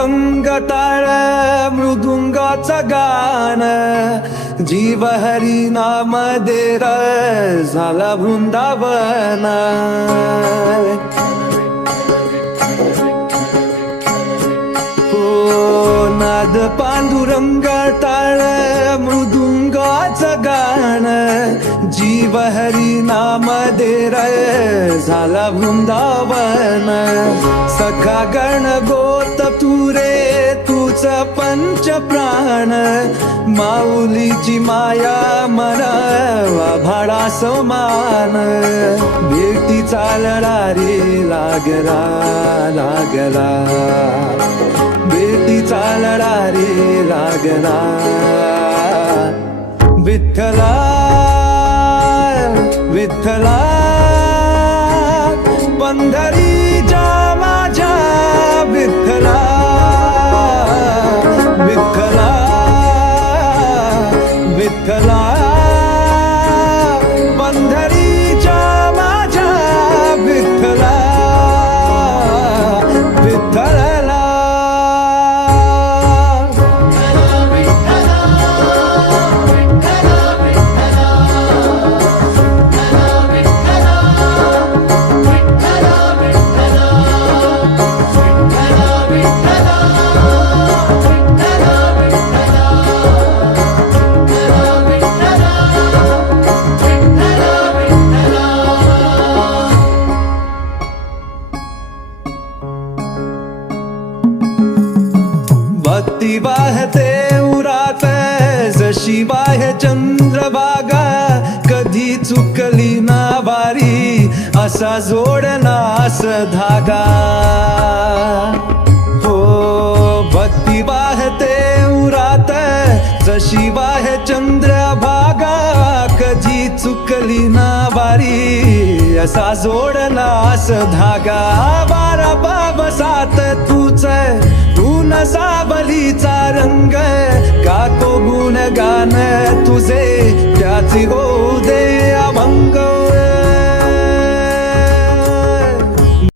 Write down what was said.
पांडुरंग ताळ मृदुंगाचं गाण, जीव हरी नाम देर झाला वृंदावन. नाद पांडुरंग टाळ मृदुंगाचं गाण, जीव हरी नाम देर झाला वृंदावन. सखा गण गोत तू रे तूच पंच प्राण, माऊलीची माया मन भाडा समान. भेटीचा लढा रे लागला लागला, भेटीचा लढा रे लागला. विठ्ठला विठ्ठला पंढरीच्या माझ्या विठ्ठला, विठ्ठला विठ्ठला पंढरीच्या माझ्या विठ्ठला, विठ्ठला. भक्ती वाहते उरात जशी वाहे चंद्रभागा, कधी चुकली ना वारी असा जोडनास धागा. हो भक्ती वाहते उरात जशी वाहे चंद्रभागा, कधी चुकली ना वारी असा जोडनास धागा. बारा बाबसात तूच तू न सावलीचा रंग, का तो गुणगान तुझे त्याची हो